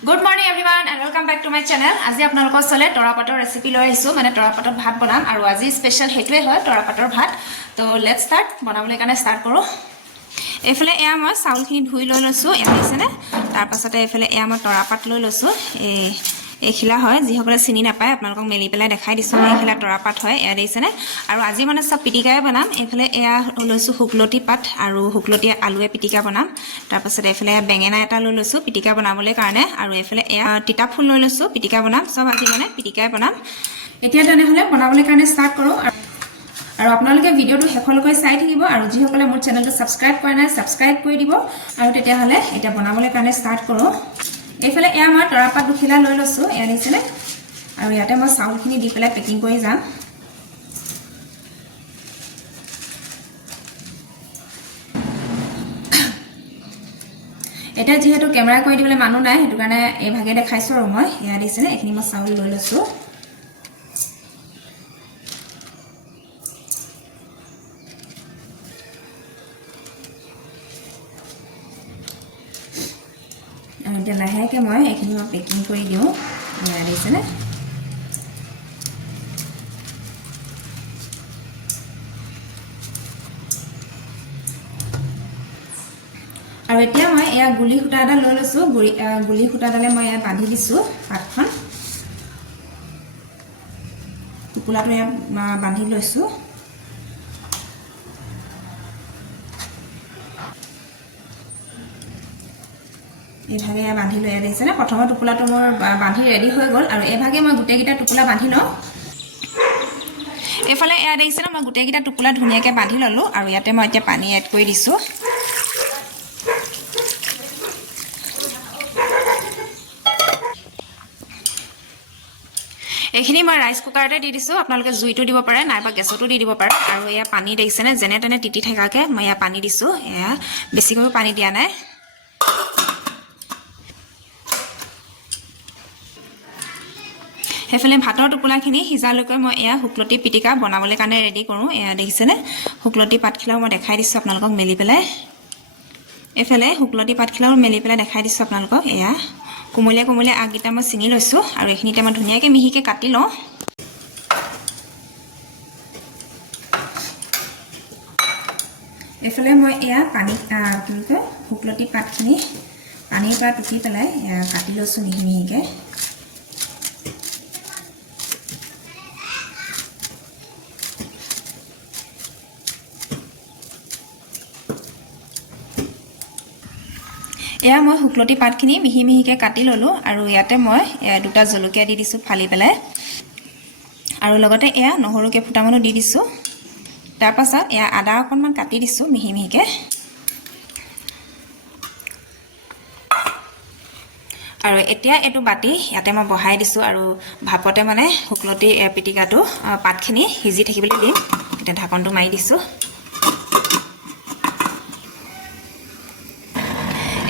Good morning everyone and welcome back to my channel. আজি আপোনালোকৰ চলে তৰাপাতৰ ৰেচিপি লৈ আহিছো মানে তৰাপাতৰ ভাত বনাম আৰু আজি স্পেশাল হেতুৱে হয় তৰাপাতৰ ভাত তো লেটস স্টাৰ্ট বনাবলৈ কাৰণে স্টাৰ্ট কৰো এফালে এয়া মই চাউলখিনি ধুই লৈ লৈছো এয়া দিছেনে তাৰ পাছতে এফালে এয়া মই তৰাপাত লৈ লৈছো এখিলা হয় যিসকলে চিনি নাপায় আপোনালোকক মেলি পেলাই দেখাই দিছো এখিলা তৰাপাত হয় এয়া দিছেনে আৰু আজি মানে সব পিটিকাই বনাম এফালে এয়া লৈছো হুকলতি পাত আৰু হুকলতি আলুৱে পিটিকা বনাম তাৰ পাছতে এফালে বেঙেনা এটা লৈ লৈছো পিটিকা বনাবলৈ কাৰণে আৰু এফালে এয়া তিতা ফুল লৈ লৈছো পিটিকা বনাম সব আজি মানে পিটিকাই বনাম এতিয়া তেনেহলে বনাবলৈ কাৰণে স্টাৰ্ট কৰো আৰু আপোনালোকে ভিডিওটো হেফলকৈ চাই থাকিব আৰু যিসকলে মোৰ চেনেলটো সাবস্ক্ৰাইব কৰা নাই সাবস্ক্ৰাইব কৰি দিব আৰু তেতিয়া হলে এটা বনাবলৈ কাৰণে স্টাৰ্ট কৰো এফালে এয়া মই তৰাপাত দুখিলা লৈ লৈছো এয়া দিছেনে আৰু ইয়াতে মই চাউলখিনি দি পেলাই পেকিং কৰি যাম এটা যেহেতু ক্যামেৰা কৰি দিবলৈ মানুহ নাই হেতু কাৰণে এই ভাগে দেখাইছো আৰু মই এয়া দিছেনে এখিনি মই চাউল লৈ লৈছো এতিয়া লাহেকে মই এখিনি মই পেকিং কৰি দিও এয়া দিছেনে আৰু এতিয়া মই এয়া গুলি খুটা এটা লৈ লৈছো গুলি খুটাডালে মই এয়া বান্ধি দিছো পাতখন টুকুলাটো এয়া বান্ধি লৈছো এই ভাগে বান্ধি লৈ আহিছে না প্ৰথম টুকুলাটো মোৰ বান্ধি ৰেডি হৈ গল আৰু এই ভাগে মই গুটেকিটা টুকুলা বান্ধি লও এফালে এয়া দেখিছে না মই গুটেকিটা টুকুলা ধুনিয়াকে বান্ধি ললো আৰু ইয়াতে মই এতিয়া পানী এড কৰি দিছো এখিনি মই ৰাইস কুকাৰতে দি দিছো আপোনালোকে জুইটো দিব পাৰে নাইবা গেছতো দি দিব পাৰে আৰু এয়া পানী দেখিছে না যেনে তেনে টিটি থাকাকে মই এয়া পানী দিছো এয়া বেছিকৈ পানী দিয়া নাই হেফালে ভাতৰ টুকুলাখিনি হিজালৈকে মই এয়া হুকলতি পিটিকা বনাবলৈ কাৰণে ৰেডি কৰো এয়া দেখিছেনে হুকলতি পাতখিলাও মই দেখাই দিছো আপোনালোকক মেলি পেলাই এফালে হুকলতি পাতখিলাও মেলি পেলাই দেখাই দিছো আপোনালোকক এয়া কুমলীয়া কুমলীয়া আগগিটা মই চিঙি লৈছো আৰু এখিনিতে মই ধুনিয়াকে মিহিকে কাটি লওঁ এফালে মই এয়া পানী আপোনালোকে হুকলতি পাতখিনি পানীৰ পৰা টুকি পেলাই কাটি লৈছো মিহি মিহিকে এয়া মই হুকলতি পাতখিনি মিহি মিহিকে কাটি ললো আৰু ইয়াতে মই দুটা জলকীয়া দি দিছো ফালি পেলাই আৰু লগতে এয়া নহৰুকে ফুটামানো দি দিছো তাৰ পাছত এয়া আদা অকনমান কাটি দিছো মিহি মিহিকে আৰু এতিয়া এটো বাটি ইয়াতে মই বহাই দিছো আৰু ভাপতে মানে হুকলতি পিটিকাটো পাতখিনি হিজি থাকিবলৈ দিম এটা ঢাকনটো মাৰি দিছো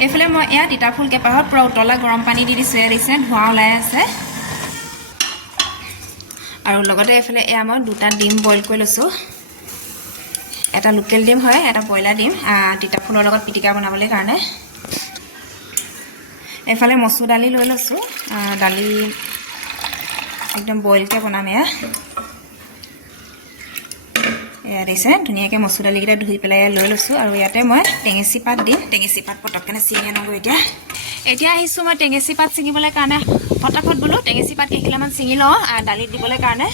এফালে মই এয়া তিতা ফুল কেপাহত পুৰা উতলা গৰম পানী দি দিছো এয়া দিছে ধোঁৱা ওলাই আছে আৰু লগতে এফালে এয়া মই দুটা ডিম বইল কৰি লৈছো এটা লোকেল ডিম হয় এটা বইলাৰ ডিম তিতা ফুলৰ লগত পিটিকা বনাবলৈ কাৰণে এফালে মসুৰ দালি লৈ লৈছো দালি একদম বইলকে বনাম এয়া দিছে ধুনিয়াকে মসুৰ দালি কিটা ধুই পেলাই লৈ লৈছো আৰু ইয়াতে মই টেঙেচি পাত দিম টেঙেচি পাত পটকনে চিঙি আনগো এতিয়া আহিছো মই টেঙেচি পাত চিঙিবলৈ কাৰণে ফটাফট বলো টেঙেচি পাত কেইখিলামান চিঙি লওঁ দালিত দিবলৈ কাৰণে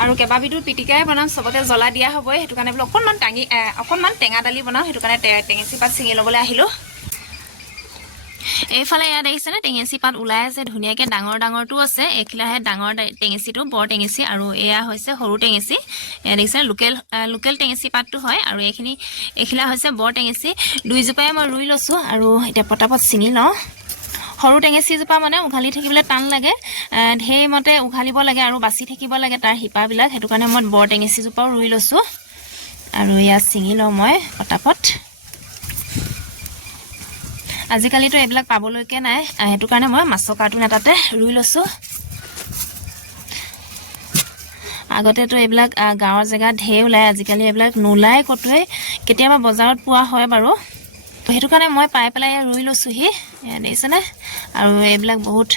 আৰু কেবাবিধৰ পিটিকাই বনাম সবতে জ্বলা দিয়া হ'বই হেতু কাৰণে বল অকনমান টেঙা দালি বনাও হেতু কাৰণে টেঙেচি পাত চিঙি লবলৈ আহিলো এইফালে এয়া দেখিছে না টেঙেচি পাত ওলাই আছে ধুনিয়াকে ডাঙৰ ডাঙৰটো আছে এখিলাহে ডাঙৰ টেঙেচিটো বৰ টেঙেচি আৰু এয়া হৈছে সৰু টেঙেচি এয়া দেখিছে লোকেল টেঙেচি পাতটো হয় আৰু এখিলা হৈছে বৰ টেঙেচি দুইজোপাই মই ৰুই লৈছো আৰু এটা পটাপট চিঙি লওঁ সৰু টেঙেচি জোপা মানে উঘালি থাকিবলৈ টান লাগে ধেই মতে উঘালিব লাগে আৰু বাছি থাকিব লাগে তাৰ হিপাবিলাক হেতু কাৰণে মই বৰ টেঙেচি জোপাও ৰুই লৈছো আৰু ইয়া চিঙি লওঁ মই পটাপট আজিকালি তো এবিলাক পাবলৈকে নাই হেতু কাৰণে মই মাছৰ কাৰ্টুন এটাতে ৰুই লৈছো আগতে তো এবিলাক গাঁৱৰ জায়গা ঢেৰ ওলাই আজিকালি এবিলাক নোলাই কতোৱে কেতিয়াবা বজাৰত পোৱা হয় বাৰু তো হেতু কাৰণে মই পাই পেলাই ৰুই লৈছো হি এয়া দেখিছেনে আৰু এইবিলাক বহুত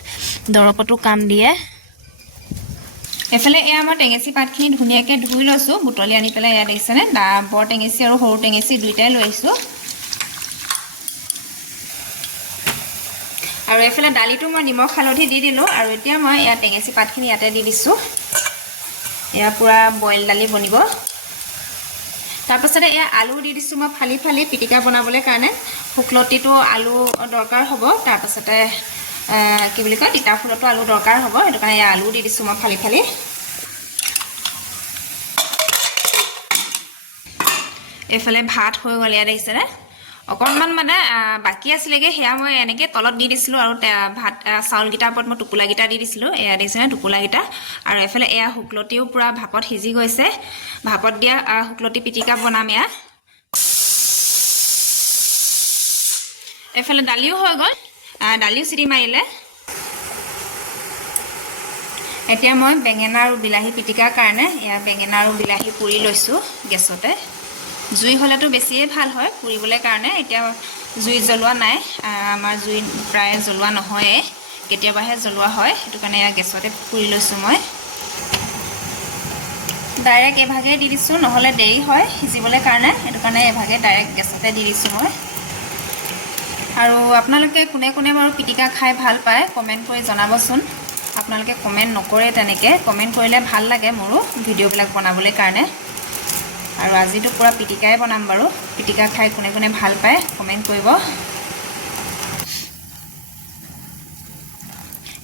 দৰপতো কাম দিয়ে এফালে এয়া মই টেঙেচি পাতখিনি ধুনীয়াকৈ ধুই লৈছোঁ বুটলি আনি পেলাই এয়া দেখিছেনে বৰ টেঙেচি আৰু সৰু টেঙেচি দুইটাই লৈ আহিছোঁ আৰু এফালে দালিটো মই নিমখ হালধি দি দিলোঁ আৰু এতিয়া মই এয়া টেঙেচি পাতখিনি ইয়াতে দি দিছোঁ এয়া পুৰা বইল দালি বনিব তাৰপাছতে এয়া আলু দি দিছোঁ মই ফালি ফালি পিটিকা বনাবলৈ কাৰণে শুকলতিটো আলু দৰকাৰ হ'ব তাৰপাছতে কি বুলি কয় তিতা ফুলতো আলু দৰকাৰ হ'ব সেইটো কাৰণে এয়া আলু দি দিছোঁ মই ফালি ফালি এইফালে ভাত হৈ গ'ল ইয়াত দেখিছেনে অকণমান মানে বাকী আছিলেগৈ সেয়া মই এনেকৈ তলত দি দিছিলোঁ আৰু ভাত চাউলকেইটাৰ ওপৰত মই টোপোলাকেইটা দি দিছিলোঁ এয়া দেখিছেনে টোপোলাকেইটা আৰু এফালে এয়া শুকলতিও পূৰা ভাপত সিজি গৈছে ভাপত দিয়া শুকলতি পিটিকা বনাম এয়া এফালে দালিও হৈ গ'ল দালিও চিটি মাৰিলে এতিয়া মই বেঙেনা আৰু বিলাহী পিটিকাৰ কাৰণে এয়া বেঙেনা আৰু বিলাহী পুৰি লৈছোঁ গেছতে জুই হ'লেতো বেছিয়ে ভাল হয় পুৰিবলৈ কাৰণে এতিয়া জুই জ্বলোৱা নাই আমাৰ জুই প্ৰায় জ্বলোৱা নহয়ে কেতিয়াবাহে জ্বলোৱা হয় সেইটো কাৰণে এয়া গেছতে পুৰি লৈছোঁ মই ডাইৰেক্ট এভাগে দি দিছোঁ নহ'লে দেৰি হয় সিজিবলৈ কাৰণে সেইটো কাৰণে এভাগে ডাইৰেক্ট গেছতে দি দিছোঁ মই আৰু আপোনালোকে কোনে কোনে বাৰু পিটিকা খাই ভাল পায় কমেণ্ট কৰি জনাবচোন আপোনালোকে কমেণ্ট নকৰে তেনেকৈ কমেণ্ট কৰিলে ভাল লাগে মোৰো ভিডিঅ'বিলাক বনাবলৈ কাৰণে আৰু আজিতো পুৰা পিটিকাই বনাম বাৰু পিটিকা খাই কোনে কোনে ভাল পায় কমেণ্ট কৰিব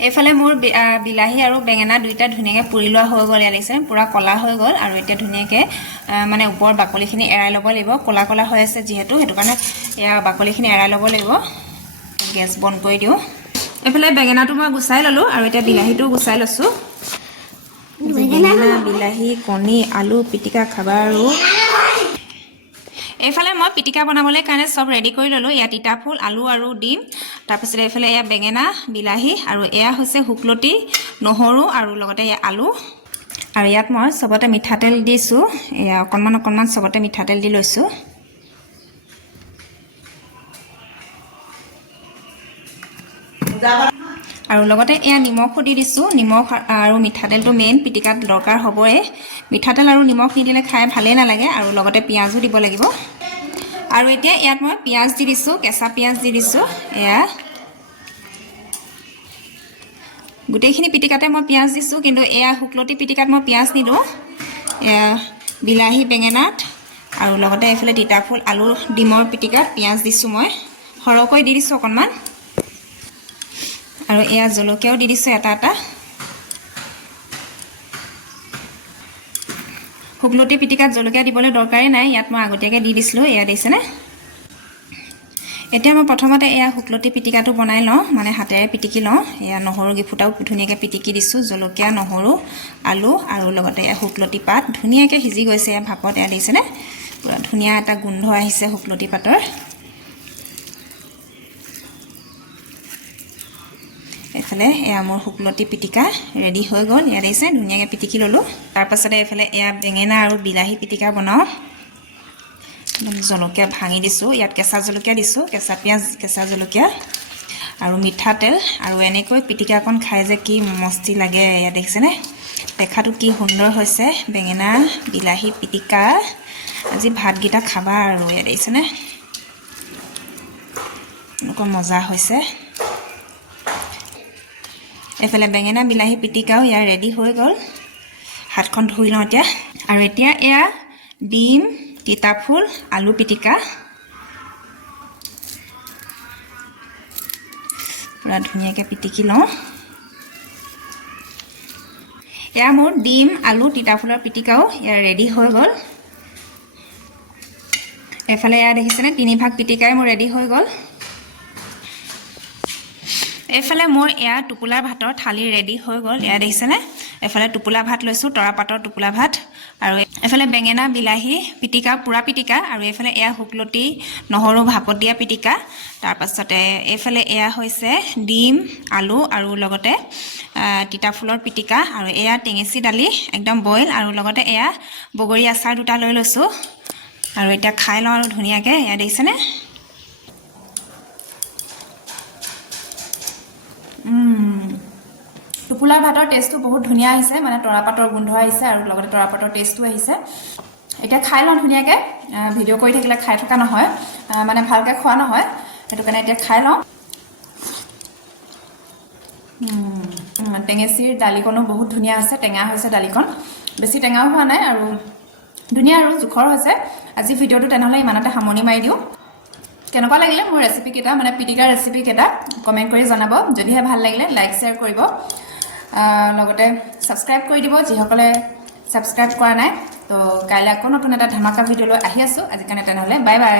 এইফালে মোৰ বিলাহী আৰু বেঙেনা দুইটা ধুনীয়াকৈ পুৰি লোৱা হৈ গ'ল ইয়াত দেখিছে পুৰা ক'লা হৈ গ'ল আৰু এতিয়া ধুনীয়াকৈ মানে ওপৰৰ বাকলিখিনি এৰাই ল'ব লাগিব ক'লা ক'লা হৈ আছে যিহেতু সেইটো কাৰণে এয়া বাকলিখিনি এৰাই ল'ব লাগিব গেছ বন্ধ কৰি দিওঁ এইফালে বেঙেনাটো মই গুচাই ল'লোঁ আৰু এতিয়া বিলাহীটো গুচাই লৈছোঁ বেঙেনা বিলাহী কণী আলু পিটিকা খাবা আৰু এইফালে মই পিটিকা বনাবলৈ কাৰণে সব ৰেডি কৰি ল'লোঁ ইয়াত তিতা ফুল আলু আৰু ডিম তাৰপিছতে এইফালে এয়া বেঙেনা বিলাহী আৰু এয়া হৈছে শুকলতি নহৰু আৰু লগতে এয়া আলু আৰু ইয়াত মই সবতে মিঠাতেল দিছোঁ এয়া অকণমান অকণমান সবতে মিঠাতেল দি লৈছোঁ আৰু লগতে এয়া নিমখো দি দিছোঁ নিমখ আৰু মিঠাতেলটো মেইন পিটিকাত দৰকাৰ হ'বই মিঠাতেল আৰু নিমখ নিদিলে খাই ভালেই নালাগে আৰু লগতে পিঁয়াজো দিব লাগিব আৰু এতিয়া ইয়াত মই পিঁয়াজ দি দিছোঁ কেঁচা পিঁয়াজ দি দিছোঁ এয়া গোটেইখিনি পিটিকাতে মই পিঁয়াজ দিছোঁ কিন্তু এয়া শুকলতি পিটিকাত মই পিঁয়াজ নিদিওঁ এয়া বিলাহী বেঙেনাত আৰু লগতে এইফালে তিতা ফুল আলু ডিমৰ পিটিকাত পিঁয়াজ দিছোঁ মই সৰহকৈ দি দিছোঁ অকণমান আৰু এয়া জলকীয়াও দি দিছোঁ এটা এটা শুকলতি পিটিকাত জলকীয়া দিবলৈ দৰকাৰেই নাই ইয়াত মই আগতীয়াকৈ দি দিছিলোঁ এয়া দেখিছেনে এতিয়া মই প্ৰথমতে এয়া শুকলতি পিটিকাটো বনাই লওঁ মানে হাতেৰে পিটিকি লওঁ এয়া নহৰু গিফুটাও ধুনীয়াকৈ পিটিকি দিছোঁ জলকীয়া নহৰু আলু আৰু লগতে এয়া শুকলতি পাত ধুনীয়াকৈ সিজি গৈছে এয়া ভাপত এয়া দেখিছেনে পুৰা ধুনীয়া এটা গোন্ধ আহিছে শুকলতি পাতৰ এইফালে এয়া মোৰ শুকলতি পিটিকা ৰেডি হৈ গ'ল এয়া দেখিছে ধুনীয়াকৈ পিটিকি ল'লোঁ তাৰপাছতে এইফালে এয়া বেঙেনা আৰু বিলাহী পিটিকা বনাওঁ একদম জলকীয়া ভাঙি দিছোঁ ইয়াত কেঁচা জলকীয়া দিছোঁ কেঁচা পিঁয়াজ কেঁচা জলকীয়া আৰু মিঠাতেল আৰু এনেকৈ পিটিকাকণ খাই যে কি মস্তি লাগে এয়া দেখিছেনে দেখাটো কি সুন্দৰ হৈছে বেঙেনা বিলাহী পিটিকা আজি ভাতকেইটা খাবা আৰু এয়া দেখিছেনে এনেকুৱা মজা হৈছে এইফালে বেঙেনা বিলাহী পিটিকাও ইয়াৰ ৰেডি হৈ গ'ল হাতখন ধুই লওঁ এতিয়া আৰু এতিয়া এয়া ডিম তিতা ফুল আলু পিটিকা পুৰা ধুনীয়াকৈ পিটিকি লওঁ এয়া মোৰ ডিম আলু তিতা ফুলৰ পিটিকাও ইয়াৰ ৰেডি হৈ গ'ল এইফালে এয়া দেখিছেনে 3 ভাগ পিটিকাই মোৰ ৰেডি হৈ গ'ল এইফালে মোৰ এয়া টোপোলা ভাতৰ থালি ৰেডি হৈ গ'ল এয়া দেখিছেনে এফালে টোপোলা ভাত লৈছোঁ তৰা পাতৰ টোপোলা ভাত আৰু এফালে বেঙেনা বিলাহী পিটিকা পুৰা পিটিকা আৰু এইফালে এয়া শুকলতি নহৰু ভাপত দিয়া পিটিকা তাৰপাছতে এইফালে এয়া হৈছে ডিম আলু আৰু লগতে তিতা ফুলৰ পিটিকা আৰু এয়া টেঙেচি দালি একদম বইল আৰু লগতে এয়া বগৰী আচাৰ দুটা লৈ লৈছোঁ আৰু এতিয়া খাই লওঁ আৰু ধুনীয়াকৈ এয়া দেখিছেনে টোপোলা ভাতৰ টেষ্টটো বহুত ধুনীয়া আহিছে মানে তৰাপাতৰ গোন্ধ আহিছে আৰু লগতে তৰাপাতৰ টেষ্টটো আহিছে এটা খাই লওঁ ধুনীয়াকৈ ভিডিঅ' কৰি থাকিলে খাই থকা নহয় মানে ভালকৈ খোৱা নহয় সেইটো কাৰণে এতিয়া খাই লওঁ টেঙেচিৰ দালিকণো বহুত ধুনীয়া আছে টেঙা হৈছে দালিকণ বেছি টেঙাও হোৱা নাই আৰু ধুনীয়া আৰু জোখৰ হৈছে আজি ভিডিঅ'টো তেনেহ'লে ইমানতে সামৰণি মাৰি দিওঁ কেনেকুৱা লাগিলে মোৰ ৰেচিপি কেইটা মানে পিটিকাৰ ৰেচিপি কেইটা কমেণ্ট কৰি জনাব যদিহে ভাল লাগিলে লাইক শ্বেয়াৰ কৰিব লগতে ছাবস্ক্ৰাইব কৰি দিব যিসকলে ছাবস্ক্ৰাইব কৰা নাই তো কাইলৈ আকৌ নতুন এটা ধামাকা ভিডিঅ' লৈ আহি আছোঁ আজিৰ কাৰণে তেনেহ'লে বাই বাই